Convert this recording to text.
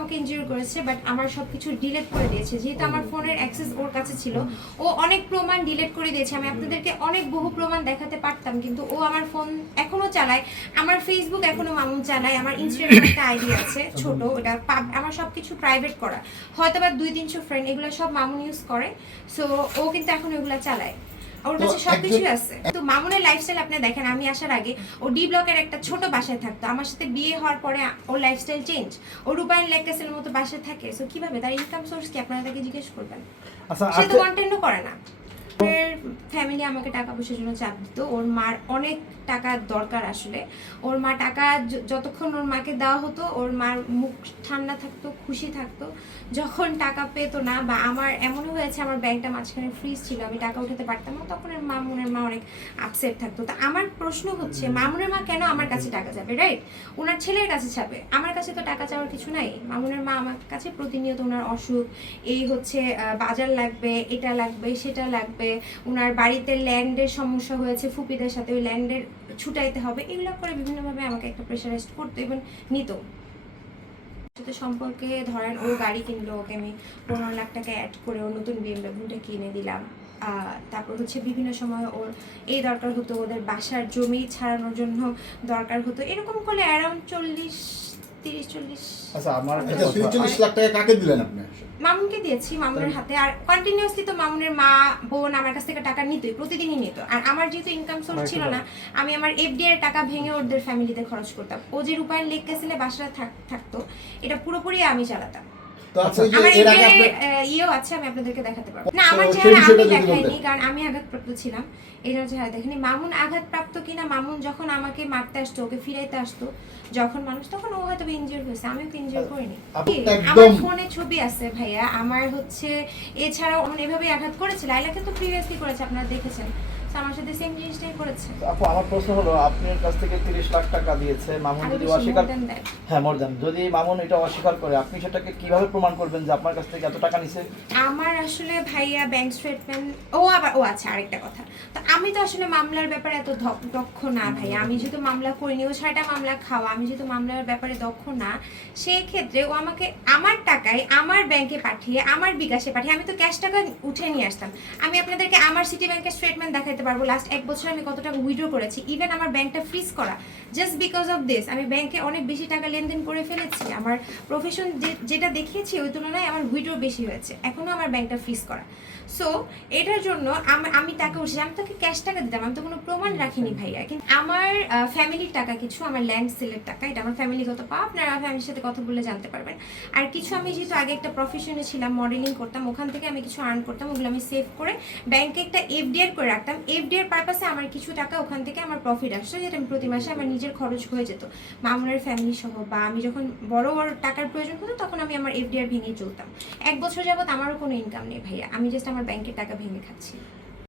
আমাকে ইনজিওর করেছে, বাট আমার সবকিছু ডিলিট করে দিয়েছে। যেহেতু আমার ফোনের অ্যাক্সেস ওর কাছে ছিল, ও অনেক প্রমাণ ডিলিট করে দিয়েছে। আমি আপনাদেরকে অনেক বহু প্রমাণ দেখাতে পারতাম, কিন্তু ও আমার ফোন এখনো চালায়, আমার ফেসবুক এখনো মামুন চালায়, আমার ইনস্টাগ্রামে একটা আইডি আছে ছোট, ওটা আমার সবকিছু প্রাইভেট করা, হয়তো বা 200-300 ফ্রেন্ড, এগুলো সব মামুন ইউজ করে। সো ও কিন্তু এখন এগুলো চালায়, ওর কাছে সবকিছুই আছে। তো মামুনের লাইফস্টাইল আপনি দেখেন, আমি আসার আগে ও ডি ব্লকের একটা ছোট বাসায় থাকতো, আমার সাথে বিয়ে হওয়ার পরে ওর লাইফস্টাইল চেঞ্জ, ও রূপায়ণ ল্যাকটাসের মতো বাসায় থাকে। সো কিভাবে তার ইনকাম সোর্স কি, আপনারা তাকে জিজ্ঞেস করবেন। সে তো কন্টেন্টও করে না। ফ্যামিলি আমাকে টাকা পয়সার জন্য চাপ দিত, ওর মার অনেক টাকা দরকার। আসলে ওর মা টাকা যতক্ষণ ওর মাকে দেওয়া হতো, ওর মার মুখ ঠান্ডা থাকতো, খুশি থাকতো। যখন টাকা পেতো না, বা আমার এমনও হয়েছে আমার ব্যাংকটা মাঝখানে ফ্রিজ ছিল, আমি টাকা উঠাতে পারতাম না, তখন মামুনের মা অনেক আপসেট থাকতো। তো আমার প্রশ্ন হচ্ছে, মামুনের মা কেন আমার কাছে টাকা যাবে, রাইট? ওনার ছেলের কাছে যাবে, আমার কাছে তো টাকা চাওয়ার কিছু নাই। মামুনের মা আমার কাছে প্রতিনিয়ত ওনার অসুখ, এই হচ্ছে বাজার লাগবে, এটা লাগবে, সেটা লাগবে, ওনার বাড়িতে ল্যান্ডের সমস্যা হয়েছে ফুপিদের সাথে, ওই ল্যান্ডের ছুটাইতে হবে, এগুলো করে বিভিন্নভাবে আমাকে একটা প্রেশারাইজড করতো এবং নিত। সাথে সম্পর্কে ধরেন ও গাড়ি কিনলো, ওকে আমি 15 লাখ টাকা অ্যাড করে ও নতুন বিএমডব্লিউটা কিনে দিলাম। তারপর হচ্ছে বিভিন্ন সময় ওর এই দরকার হতো, ওদের বাসার জমি ছাড়ানোর জন্য দরকার হতো, এরকম করলে অ্যারাউন্ড 30-40। আচ্ছা, আমার 30-40 লাখ টাকা কাকে দিলেন আপনি? মামুনকে দিয়েছি, মামুনের হাতে। আর কন্টিনিউয়াসলি তো মামুনের মা বোন আমার কাছ থেকে টাকা নিতই, প্রতিদিনই নিত। আর আমার যেহেতু ইনকাম সোর্স ছিল না, আমি আমার এফডি এর টাকা ভেঙে ওদের ফ্যামিলিতে খরচ করতাম। ও যে রূপায়ণ লেক ক্যাসেলে বাসায় থাকতো, এটা পুরোপুরি আমি চালাতাম। আমার ইয়েও আছে, আমি আপনাদেরকে দেখাতে পারবো। না, আমার চেহারা আমি দেখাইনি, কারণ আমি আঘাতপ্রাপ্ত ছিলাম, এই জন্য চেহারা দেখিনি। মামুন আঘাতপ্রাপ্ত কিনা, মামুন যখন আমাকে মারতে আসতো, ওকে ফিরাইতে আসতো যখন মানুষ, তখন ও হয়তো ইনজিওর হয়েছে, আমিও তো ইনজিওর করিনি। আমার ফোনে ছবি আছে ভাইয়া, আমার হচ্ছে এছাড়াও মানে এভাবে আঘাত করেছে। লাইলাকে তো প্রিভিয়াসলি করেছে, আপনারা দেখেছেন, আমার সাথে সেম জিনিসটাই করেছে। আপু, আমার প্রশ্ন হলো, আপনার কাছ থেকে 30 লাখ টাকা দিয়েছে মামুন, যদি অস্বীকার, হ্যাঁ মোর দেন, যদি মামুন এটা অস্বীকার করে, আপনি সেটাকে কিভাবে প্রমাণ করবেন যে আপনার কাছ থেকে এত টাকা নিছে? আমার আসলে ভাইয়া ব্যাংক স্টেটমেন্ট, ও আচ্ছা আরেকটা কথা, তো আমি তো আসলে মামলার ব্যাপারে এত দক্ষ না ভাইয়া। আমি যেহেতু মামলা করিনি, ও 6টা মামলা খাওয়া, আমি যেহেতু মামলার ব্যাপারে দক্ষ না, সেই ক্ষেত্রে ও আমাকে আমার টাকায় আমার ব্যাংকে পাঠিয়ে, আমার বিকাশে পাঠিয়ে, আমি তো ক্যাশ টাকা উঠে নিয়ে আসতাম। আমি আপনাদেরকে আমার সিটি ব্যাংকের স্টেটমেন্ট দেখাইতে পারবো, লাস্ট 1 বছর আমি কত টাকা উইথড্র করেছি। ইভেন আমার ব্যাংকটা ফ্রিজ করা জাস্ট বিকজ অফ দিস। আমি ব্যাংকে অনেক বেশি টাকা লেনদেন করে ফেলেছি, আমার প্রফেশন যেটা দেখিয়েছি ওই তুলনায় আমার উইথড্র বেশি হয়েছে, এখনো আমার ব্যাংকটা ফ্রিজ করা। সো এটার জন্য আমি টাকা উঠেছি, আমি তোকে ক্যাশ টাকা দিতাম, আমি তো কোনো প্রমাণ রাখিনি ভাইয়া। কিন্তু আমার ফ্যামিলির টাকা কিছু, আমার ল্যান্ড সেলের টাকা, এটা আমার ফ্যামিলিগত পাওয়া, আপনারা ফ্যামিলির সাথে কথা বলে জানতে পারবেন। আর কিছু আমি যেহেতু আগে একটা প্রফেশনে ছিলাম, মডেলিং করতাম, ওখান থেকে আমি কিছু আর্ন করতাম, ওগুলো আমি সেভ করে ব্যাংকে একটা এফডিআর করে রাখতাম। এফডিআর পারপাসে আমার কিছু টাকা ওখান থেকে আমার প্রফিট আসতো, যেটা আমি প্রতি মাসে আমার নিজের খরচ হয়ে যেত মামুনের ফ্যামিলি সহ, বা আমি যখন বড় বড় টাকার প্রয়োজন হতো তখন আমি আমার এফডিআর ভেঙে চলতাম। 1 বছর যাবত আমারও কোনো ইনকাম নেই ভাইয়া, আমি জাস্ট আমার ব্যাংকের টাকা ভেঙে খাচ্ছি।